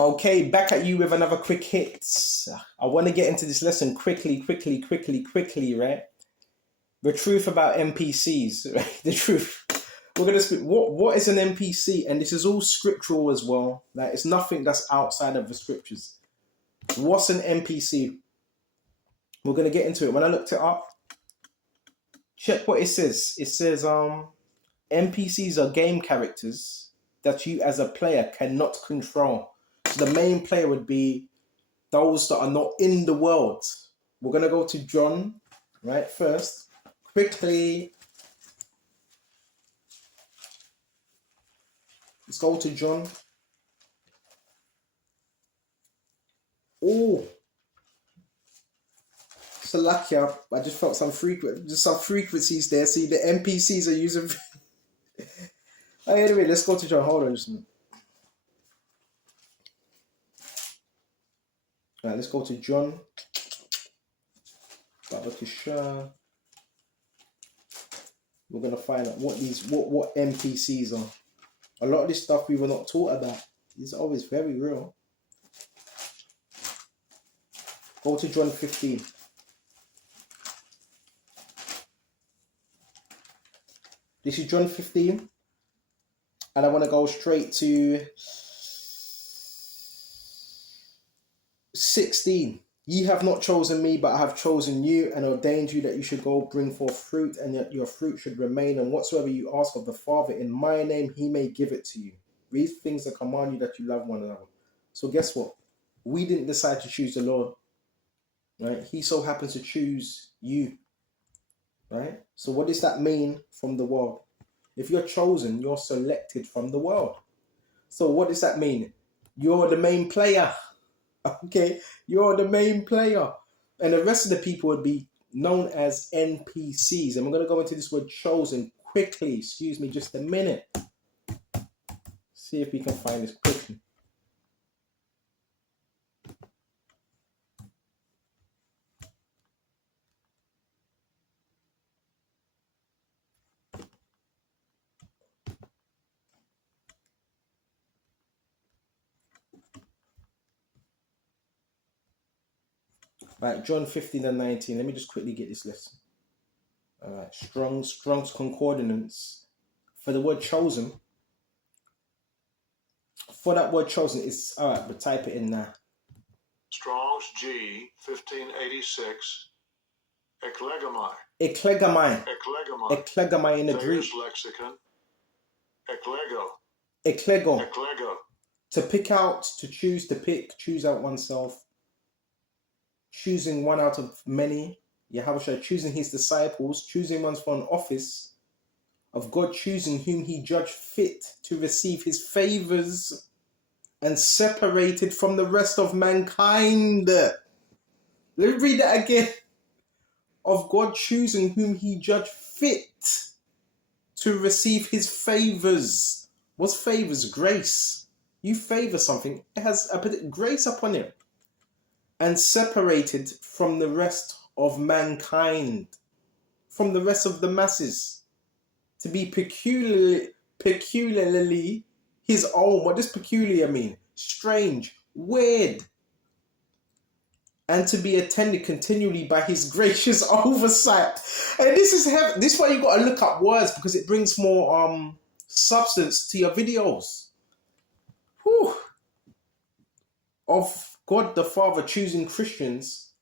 Okay, back at you with another quick hit. I want to get into this lesson quickly, right? The truth about N.P.Cs, right? The truth. We're gonna speak. What is an N.P.C? And this is all scriptural as well. Like it's nothing that's outside of the scriptures. What's an N.P.C? We're gonna get into it. When I looked it up, check what it says. It says N.P.Cs are game characters that you as a player cannot control. So the main player would be those that are not in the world. We're going to go to John, right, first. Quickly. Let's go to John. Oh. Salakia. I just felt some frequencies there. See, the N.P.Cs are using... Anyway, let's go to John. Hold on just a minute. Right, let's go to John. We're gonna find out what N.P.Cs are. A lot of this stuff we were not taught about. It's always very real. Go to John 15. This is John 15. And I want to go straight to 16. Ye have not chosen me, but I have chosen you and ordained you that you should go bring forth fruit, and that your fruit should remain. And whatsoever you ask of the Father in my name, he may give it to you. These things that command you that you love one another. So guess what? We didn't decide to choose the Lord. Right? He so happens to choose you. Right? So what does that mean from the world? If you're chosen, you're selected from the world. So what does that mean? You're the main player. Okay, you're the main player. And the rest of the people would be known as N.P.Cs. And we're going to go into this word chosen quickly. Excuse me just a minute. See if we can find this quickly. Right, John 15 and 19. Let me just quickly get this lesson. All right, Strong's Concordance. For the word chosen, for that word chosen, it's all right, but type it in now. Strong's G 1586. Eklegamai. Eklegamai in the Greek. Lexicon. Eklego. Eklego. To pick out, to choose, to pick, choose out oneself. Choosing one out of many. Yahushua choosing his disciples, choosing ones for an office of God, choosing whom he judged fit to receive his favors and separated from the rest of mankind. Let me read that again. Of God choosing whom he judged fit to receive his favors. What's favors? Grace. You favor something, it has a grace upon it. And separated from the rest of mankind, from the rest of the masses, to be peculiarly his own. What does peculiar mean? Strange, weird. And to be attended continually by his gracious oversight. And this is heaven. This is why you got to look up words, because it brings more substance to your videos. Whew. Of God the Father choosing Christians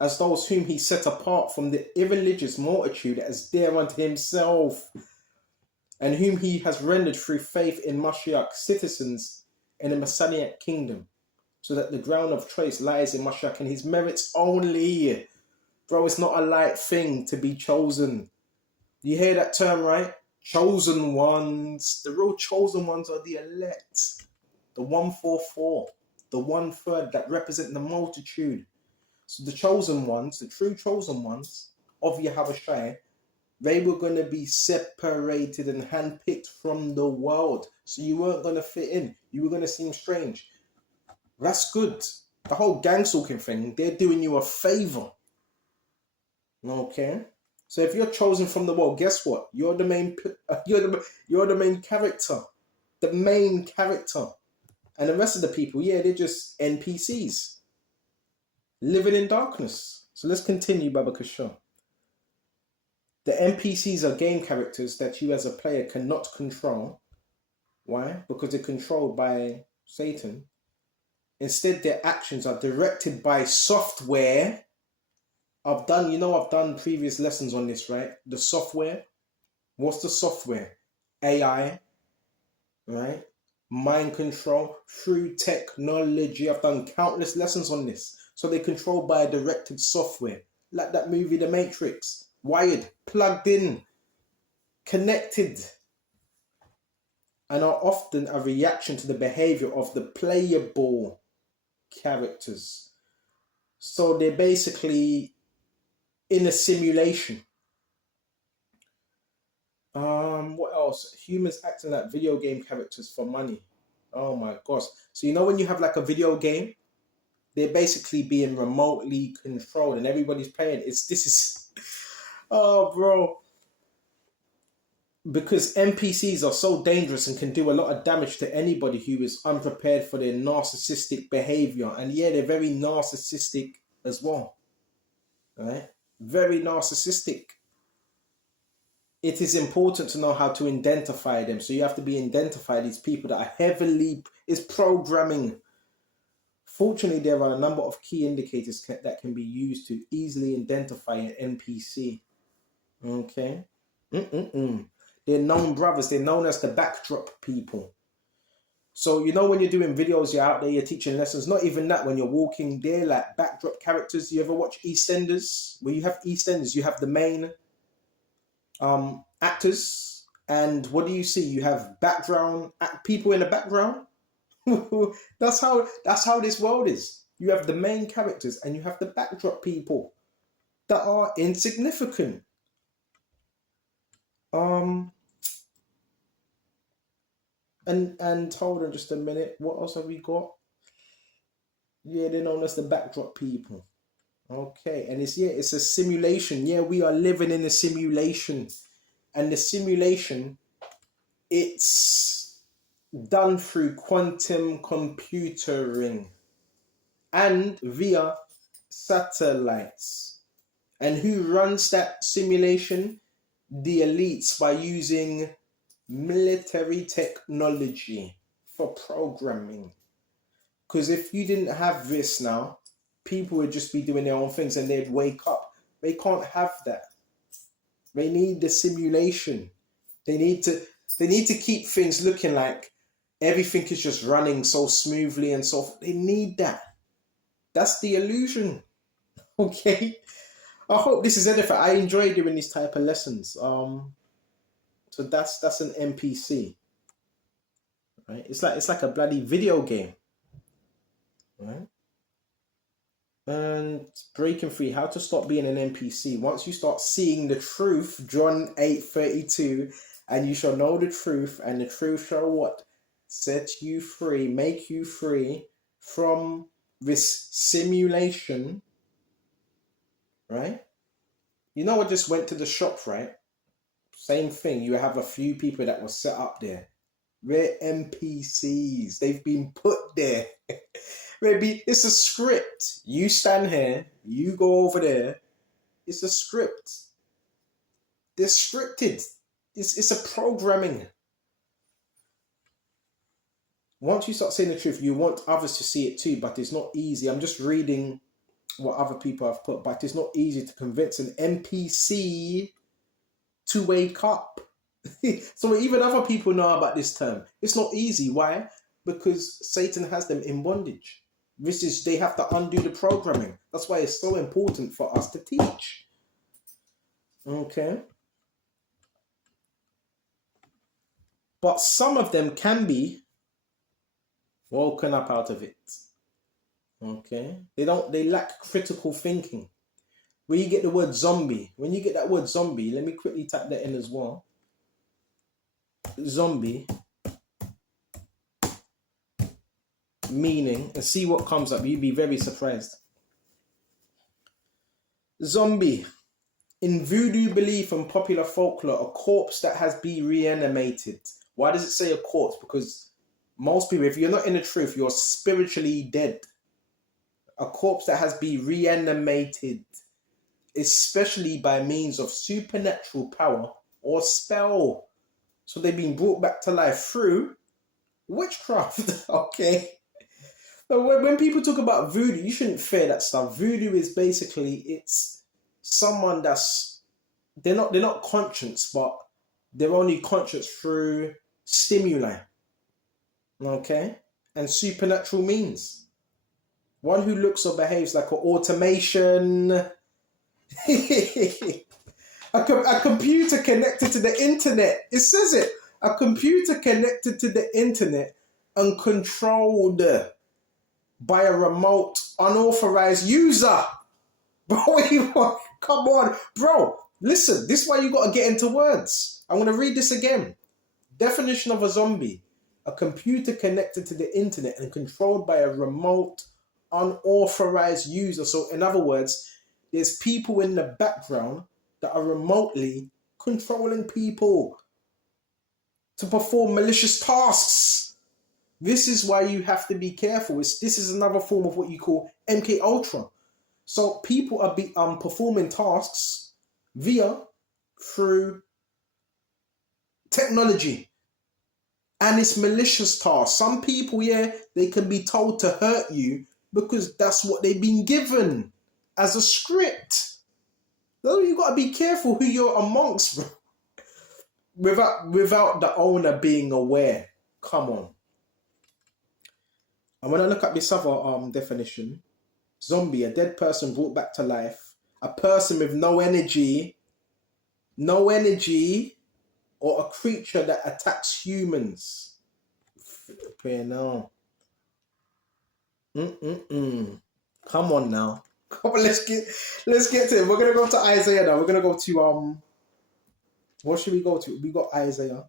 as those whom he set apart from the irreligious multitude as dear unto himself, and whom he has rendered through faith in Mashiach citizens in the Messianic kingdom, so that the ground of choice lies in Mashiach and his merits only. Bro, it's not a light thing to be chosen. You hear that term, right? Chosen ones. The real chosen ones are the elect. The 144. The 1/3 that represent the multitude. So the chosen ones, the true chosen ones of Yahushua, they were going to be separated and handpicked from the world. So you weren't going to fit in. You were going to seem strange. That's good. The whole gang stalking thing, they're doing you a favor. Okay? So if you're chosen from the world, guess what? You're the main character. The main character. And the rest of the people, yeah, they're just NPCs living in darkness. So let's continue, Baba Kishore. The NPCs are game characters that you as a player cannot control. Why? Because they're controlled by Satan. Instead, their actions are directed by software. I've done previous lessons on this, right? The software. What's the software? AI, right? Mind control through technology. I've done countless lessons on this. So they're controlled by a directed software. Like that movie, The Matrix. Wired, plugged in, connected, and are often a reaction to the behavior of the playable characters. So they're basically in a simulation. What else? Humans acting like video game characters for money. Oh my gosh. So when you have like a video game, they're basically being remotely controlled and everybody's playing. Oh bro. Because NPCs are so dangerous and can do a lot of damage to anybody who is unprepared for their narcissistic behavior. And yeah, they're very narcissistic as well. Right? Very narcissistic. It is important to know how to identify them. So you have to identify these people that are heavily is programming. Fortunately, there are a number of key indicators that can be used to easily identify an NPC. Okay. They're known brothers. They're known as the backdrop people. So when you're doing videos, you're out there, you're teaching lessons. Not even that, when you're walking, they're like backdrop characters. You ever watch EastEnders? Where you have EastEnders, you have the main actors, and what do you see? You have background people in the background. that's how this world is. You have the main characters and you have the backdrop people that are insignificant. And hold on just a minute. What else have we got? Yeah, they're known as the backdrop people. Okay, and it's a simulation. Yeah, we are living in a simulation, and the simulation, it's done through quantum computing and via satellites. And who runs that simulation? The elites, by using military technology for programming. Because if you didn't have this now, people would just be doing their own things and they'd wake up. They can't have that. They need the simulation. They need to keep things looking like everything is just running so smoothly and so. They need that. That's the illusion. Okay. I hope this is anything. I enjoy doing these type of lessons. So that's an NPC. Right? It's like a bloody video game. Right? And breaking free, how to stop being an NPC. Once you start seeing the truth, John 8:32, and you shall know the truth, and the truth shall what? Set you free, make you free from this simulation. Right? I just went to the shop, right? Same thing. You have a few people that were set up there. They're NPCs. They've been put there. Maybe it's a script. You stand here, you go over there. It's a script. They're scripted. It's a programming. Once you start saying the truth, you want others to see it too, but it's not easy. I'm just reading what other people have put, but it's not easy to convince an NPC to wake up. So even other people know about this term. It's not easy. Why? Because Satan has them in bondage. They have to undo the programming. That's why it's so important for us to teach. Okay. But some of them can be woken up out of it. Okay. They lack critical thinking. Where you get the word zombie. When you get that word zombie, let me quickly type that in as well. Zombie meaning, and see what comes up. You'd be very surprised. Zombie. In voodoo belief and popular folklore, a corpse that has been reanimated. Why does it say a corpse? Because Most people, if you're not in the truth, you're spiritually dead. A corpse that has been reanimated, especially by means of supernatural power or spell. So they've been brought back to life through witchcraft. Okay. But when people talk about voodoo, you shouldn't fear that stuff. Voodoo is basically, it's someone that's, they're not conscious, but they're only conscious through stimuli. Okay? And supernatural means. One who looks or behaves like an automation. A computer connected to the internet. It says it. A computer connected to the internet and controlled by a remote unauthorized user. Bro, come on. Bro, listen. This is why you got to get into words. I'm going to read this again. Definition of a zombie. A computer connected to the internet and controlled by a remote unauthorized user. So in other words, there's people in the background that are remotely controlling people to perform malicious tasks. This is why you have to be careful. This is another form of what you call MK Ultra. So people are performing tasks through technology. And it's malicious tasks. Some people, they can be told to hurt you because that's what they've been given as a script. So you got to be careful who you're amongst, bro. Without the owner being aware. Come on. I'm going to look at this other definition. Zombie, a dead person brought back to life. A person with no energy, or a creature that attacks humans. No. Come on now. Come on, let's get to it. We're gonna go to Isaiah now. We're gonna go to what should we go to? We got Isaiah.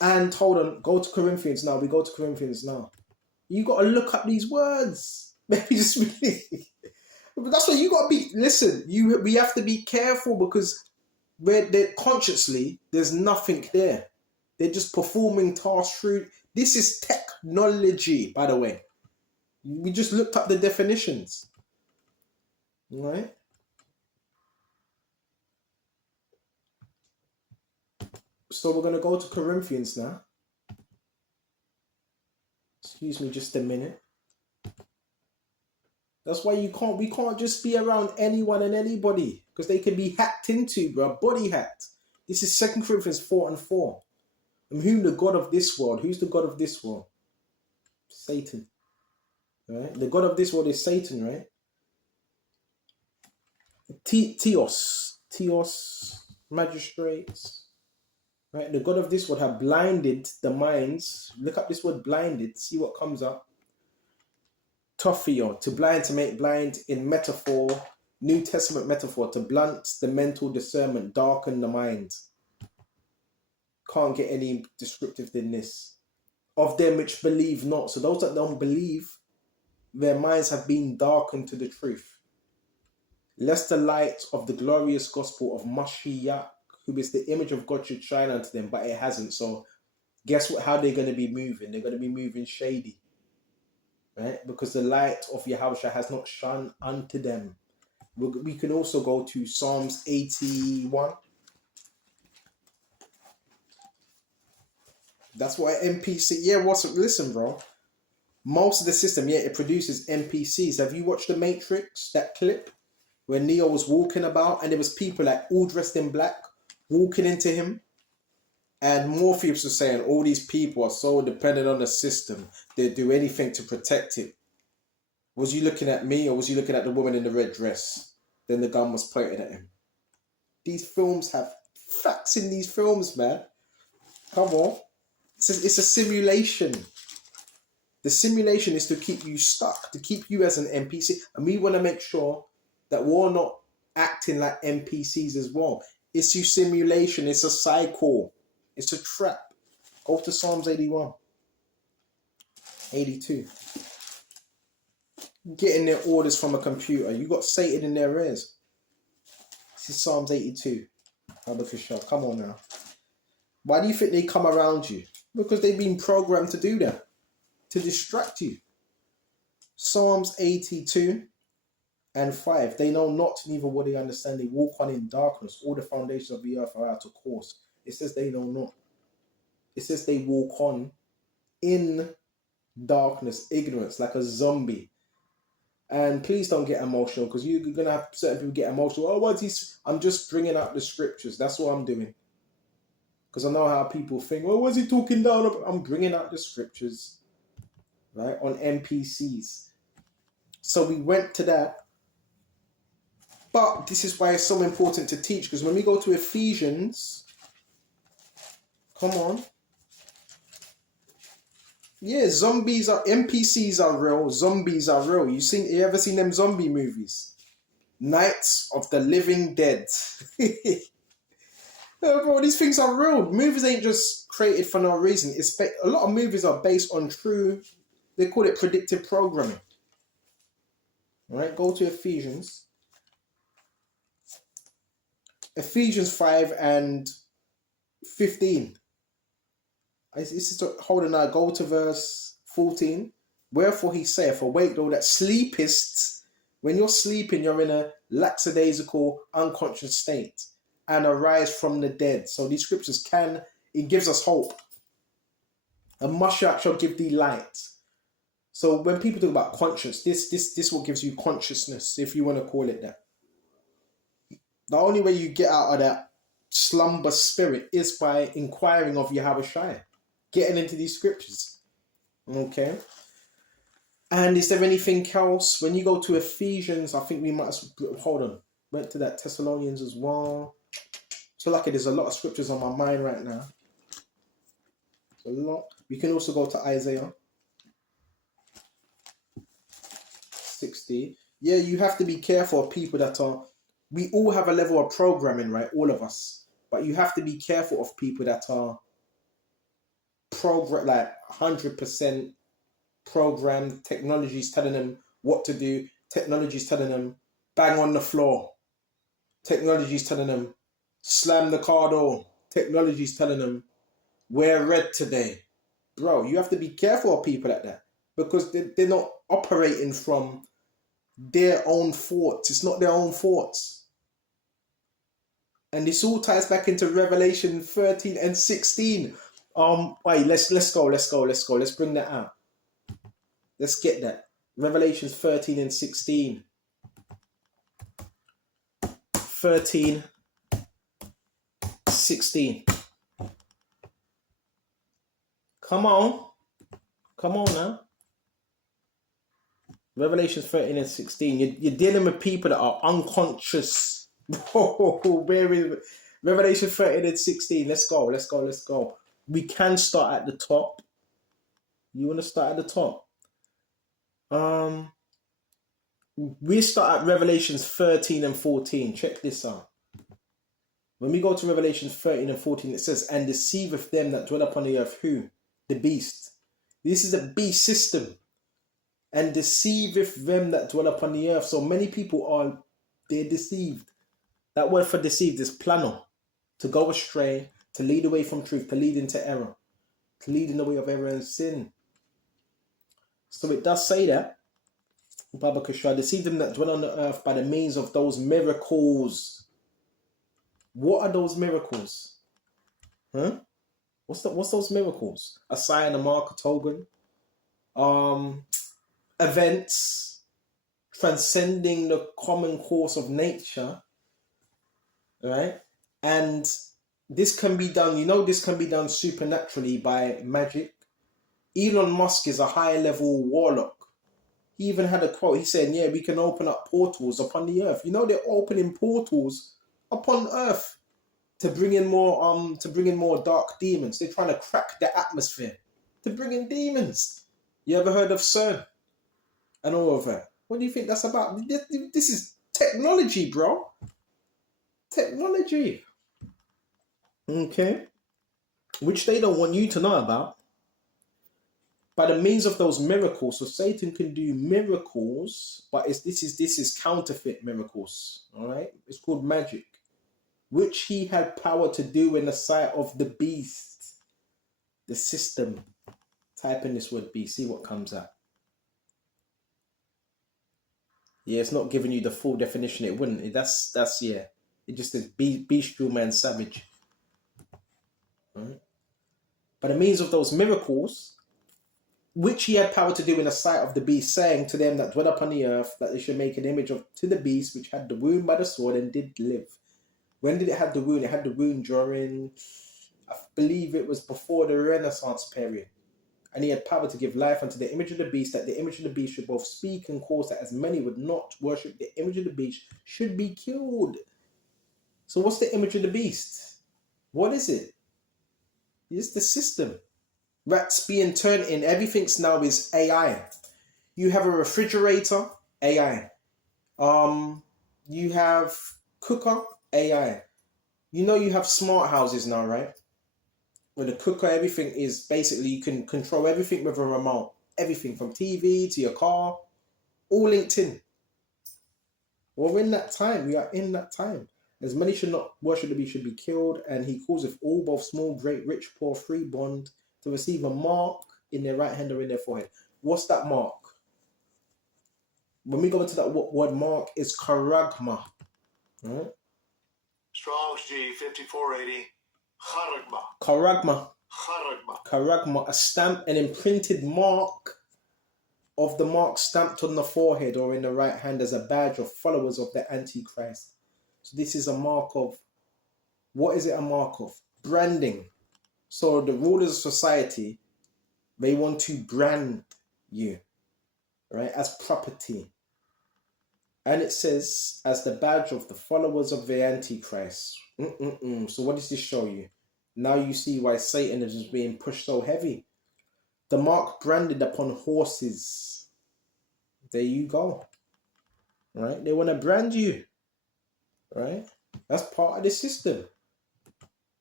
And hold on, go to Corinthians now. We go to Corinthians now. You gotta look up these words. Maybe just but that's what you gotta be. Listen, we have to be careful because they're consciously, there's nothing there. They're just performing tasks through. This is technology, by the way. We just looked up the definitions. Right? So we're going to go to Corinthians now. Excuse me just a minute. That's why we can't just be around anyone and anybody because they can be hacked into, bro. Body hacked. This is 2 Corinthians 4:4. And whom the God of this world? Who's the God of this world? Satan. Right? The God of this world is Satan, right? Theos, magistrates. Right? The God of this world have blinded the minds. Look up this word blinded, see what comes up. Tophio, to blind, to make blind in metaphor, New Testament metaphor, to blunt the mental discernment, darken the mind. Can't get any descriptive than this. Of them which believe not. So those that don't believe, their minds have been darkened to the truth. Lest the light of the glorious gospel of Mashiach, who is the image of God, should shine unto them, but it hasn't. So guess what? How they're going to be moving? They're going to be moving shady. Right? Because the light of Yahushua has not shone unto them. We can also go to Psalms 81. That's what N.P.C. Listen, bro. Most of the system, it produces N.P.Cs. Have you watched The Matrix, that clip? Where Neo was walking about and there was people like all dressed in black walking into him. And Morpheus was saying all these people are so dependent on the system. They'd do anything to protect it. Was you looking at me or was you looking at the woman in the red dress? Then the gun was pointed at him. These films have facts in these films, man. Come on. It's a simulation. The simulation is to keep you stuck, to keep you as an NPC. And we want to make sure that we're not acting like NPCs as well. It's your simulation. It's a cycle. It's a trap. Go to Psalms 81. 82. Getting their orders from a computer. You got Satan in their ears. This is Psalms 82. Come on now. Why do you think they come around you? Because they've been programmed to do that, to distract you. Psalms 82:5. They know not, neither will they understand. They walk on in darkness. All the foundations of the earth are out of course. It says they know not. It says they walk on in darkness, ignorance, like a zombie. And please don't get emotional, because you're going to have certain people get emotional. Oh, what's he? I'm just bringing up the scriptures. That's what I'm doing. Because I know how people think, well, what's he talking down about? I'm bringing out the scriptures, right, on N.P.Cs. So we went to that. But this is why it's so important to teach, because when we go to Ephesians, come on. Yeah, zombies are, N.P.Cs are real, zombies are real. You ever seen them zombie movies? Nights of the Living Dead. Bro, these things are real. Movies ain't just created for no reason. A lot of movies are based on true, they call it predictive programming. All right, go to Ephesians. Ephesians 5:15. Hold on now, go to verse 14. Wherefore he saith, awake thou that sleepest. When you're sleeping, you're in a lackadaisical, unconscious state, and arise from the dead. So these scriptures it gives us hope. And Mashiach shall give thee light. So when people talk about conscience, this what gives you consciousness, if you want to call it that. The only way you get out of that slumber spirit is by inquiring of Yahweh Shai, getting into these scriptures. Okay. And is there anything else? When you go to Ephesians, I think we might hold on. Went to that Thessalonians as well. So like there's a lot of scriptures on my mind right now. A lot. We can also go to Isaiah 60. Yeah, you have to be careful of people that are. We all have a level of programming, right? All of us. But you have to be careful of people that are like 100% programmed. Technology's telling them what to do. Technology's telling them bang on the floor. Technology's telling them slam the car door. Technology's telling them wear red today. Bro, you have to be careful of people like that, because they're not operating from their own thoughts. It's not their own thoughts. And this all ties back into Revelation 13:16. Wait, let's go. Let's bring that out. Let's get that. Revelation 13:16. 13:16. Come on now. Revelation 13:16. You're dealing with people that are unconscious. Where is it? Revelation 13:16. Let's go. We can start at the top. You want to start at the top? We start at Revelations 13:14. Check this out. When we go to Revelation 13:14, it says, and deceiveth them that dwell upon the earth. Who? The beast. This is a beast system. And deceiveth them that dwell upon the earth. So many people they're deceived. That word for deceived is plano. To go astray, to lead away from truth, to lead into error, to lead in the way of error and sin. So it does say that. Baba Kushra, deceive them that dwell on the earth by the means of those miracles. What are those miracles? Huh? What's those miracles? A sign, a mark, a token. Events transcending the common course of nature. Right? And this can be done, this can be done supernaturally by magic. Elon Musk is a high-level warlock. He even had a quote. He said, yeah, we can open up portals upon the earth. They're opening portals upon earth to bring in more dark demons. They're trying to crack the atmosphere to bring in demons. You ever heard of CERN and all of that? What do you think that's about? This is technology, bro. Technology. Okay. Which they don't want you to know about. By the means of those miracles. So Satan can do miracles, but this is counterfeit miracles. All right. It's called magic, which he had power to do in the sight of the beast. The system. Type in this word beast, see what comes out. Yeah, it's not giving you the full definition. It wouldn't. That's yeah. It just says bestial man, savage. Right? By the means of those miracles, which he had power to do in the sight of the beast, saying to them that dwell upon the earth that they should make an image of to the beast which had the wound by the sword and did live. When did it have the wound? It had the wound during, I believe it was before the Renaissance period. And he had power to give life unto the image of the beast, that the image of the beast should both speak and cause that as many would not worship the image of the beast should be killed. So what's the image of the beast? What is it? It's the system. Rats being turned in. Everything's now is AI. You have a refrigerator, AI. You have cooker, AI. You know you have smart houses now, right? Where the cooker, everything is basically you can control everything with a remote. Everything from TV to your car, all linked in. We're in that time. We are in that time. As many should not worship the beast should be killed, and he causeth all, both small, great, rich, poor, free, bond, to receive a mark in their right hand or in their forehead. What's that mark? When we go into that word mark, is charagma. Right? Strong's G 5480. Charagma. Charagma. Charagma. Charagma, a stamp, an imprinted mark of the mark stamped on the forehead or in the right hand as a badge of followers of the Antichrist. So this is a mark of, what is it a mark of? Branding. So the rulers of society, they want to brand you, right, as property. And it says, as the badge of the followers of the Antichrist. So what does this show you? Now you see why Satan is being pushed so heavy. The mark branded upon horses. There you go. Right? They want to brand you. Right? That's part of the system.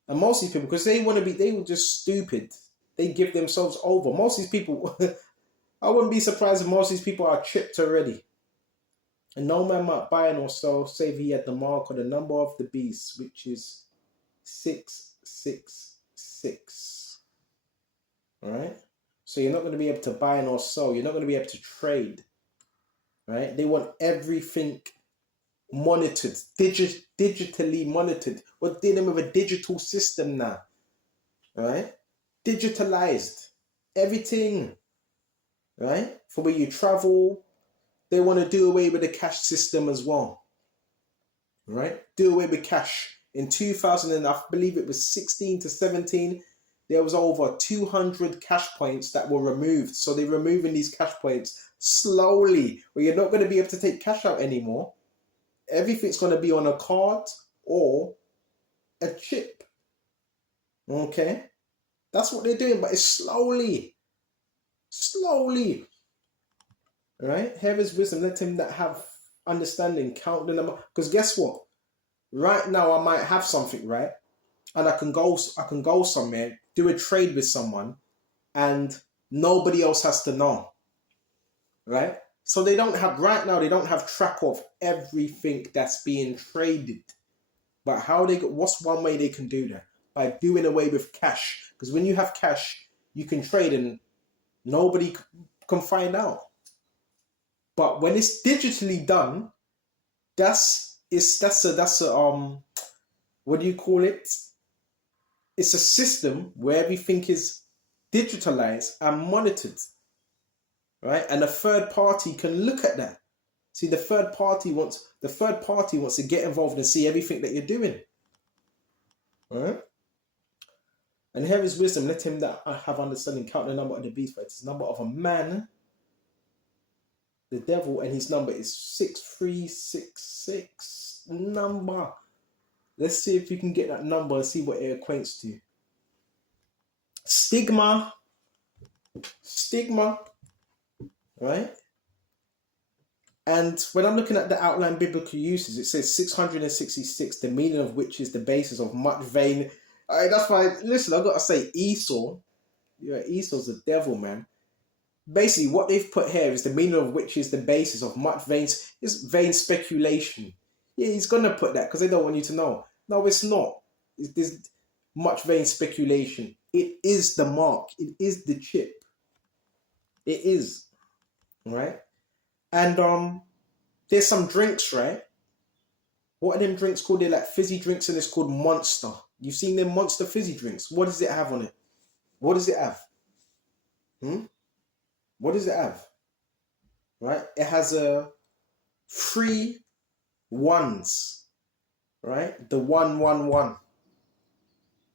And most of these people, because they were just stupid. They give themselves over. Most of these people, I wouldn't be surprised if most of these people are chipped already. And no man might buy nor sell, save he had the mark or the number of the beast, which is 666. Alright? So you're not going to be able to buy nor sell. You're not going to be able to trade. Right? They want everything monitored, digitally monitored. We're dealing with a digital system now. Right? Digitalized. Everything. Right? For where you travel, they want to do away with the cash system as well. Right? Do away with cash. In 2000, and I believe it was 16 to 17, there was over 200 cash points that were removed. So they're removing these cash points slowly, where you're not going to be able to take cash out anymore. Everything's going to be on a card or a chip. Okay? That's what they're doing, but it's slowly. Slowly. Right? Here is wisdom. Let him that have understanding count the number. Because guess what? Right now I might have something, right? And I can go somewhere, do a trade with someone, and nobody else has to know. Right? So they don't have track of everything that's being traded. But what's one way they can do that? By doing away with cash. Because when you have cash, you can trade and nobody can find out. But when it's digitally done, that's what do you call it? It's a system where everything is digitalized and monitored, right? And a third party can look at that. See, the third party wants to get involved and see everything that you're doing, right? And here is wisdom. Let him that have understanding count the number of the beast, but it's the number of a man, the devil, and his number is 6366. Number. Let's see if we can get that number and see what it equates to. Stigma, right? And when I'm looking at the outline biblical uses, it says 666, the meaning of which is the basis of much vain. All right, that's fine. Listen, I've got to say Esau. Yeah, Esau's the devil, man. Basically, what they've put here is the meaning of which is the basis of much vain speculation. Yeah, he's going to put that because they don't want you to know. No, it's not. There's much vain speculation. It is the mark. It is the chip. It is, right? And there's some drinks, right? What are them drinks called? They're like fizzy drinks, and it's called Monster. You've seen them Monster fizzy drinks. What does it have on it? What does it have? What does it have? Right? It has a 3 1s, right? The 1 1 1,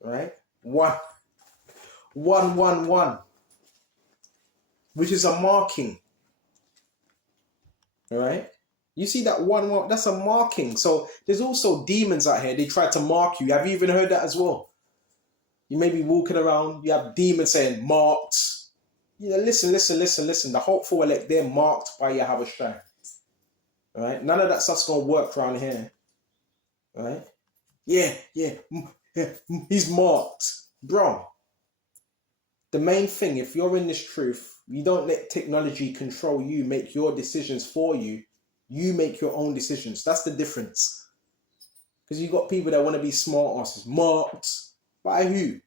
right? 1 1 1 1, which is a marking, all right? You see that 1 1? That's a marking. So there's also demons out here. They try to mark you. Have you even heard that as well? You may be walking around. You have demons saying marked. Yeah, listen. The hopeful elect, they're marked by Yahweh Shai. All right? None of that stuff's going to work around here. All right? Yeah. He's marked. Bro, the main thing, if you're in this truth, you don't let technology control you, make your decisions for you. You make your own decisions. That's the difference. Because you got people that want to be smart asses. Marked. By who?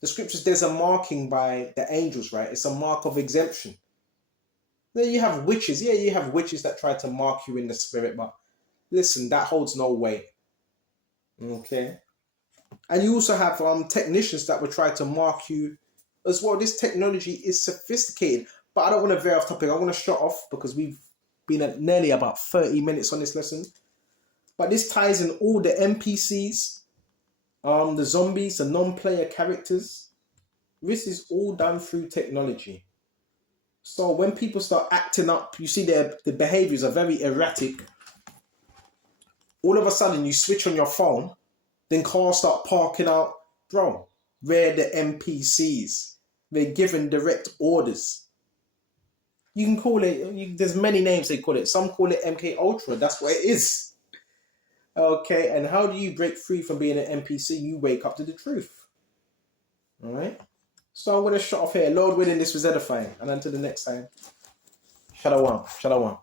The scriptures, there's a marking by the angels, right? It's a mark of exemption. Then you have witches. Yeah, you have witches that try to mark you in the spirit, but listen, that holds no weight. Okay? And you also have technicians that will try to mark you as well. This technology is sophisticated, but I don't want to veer off topic. I want to shut off because we've been at nearly about 30 minutes on this lesson. But this ties in all the N.P.Cs, the zombies, the non-player characters. This is all done through technology. So when people start acting up, you see the behaviors are very erratic. All of a sudden you switch on your phone, then cars start parking out. Bro, they're the N.P.Cs. They're given direct orders. You can call it, there's many names they call it. Some call it MK Ultra. That's what it is. Okay, and how do you break free from being an N.P.C? You wake up to the truth. All right? So I'm going to shut off here. Lord willing, this was edifying. And until the next time, Shalom.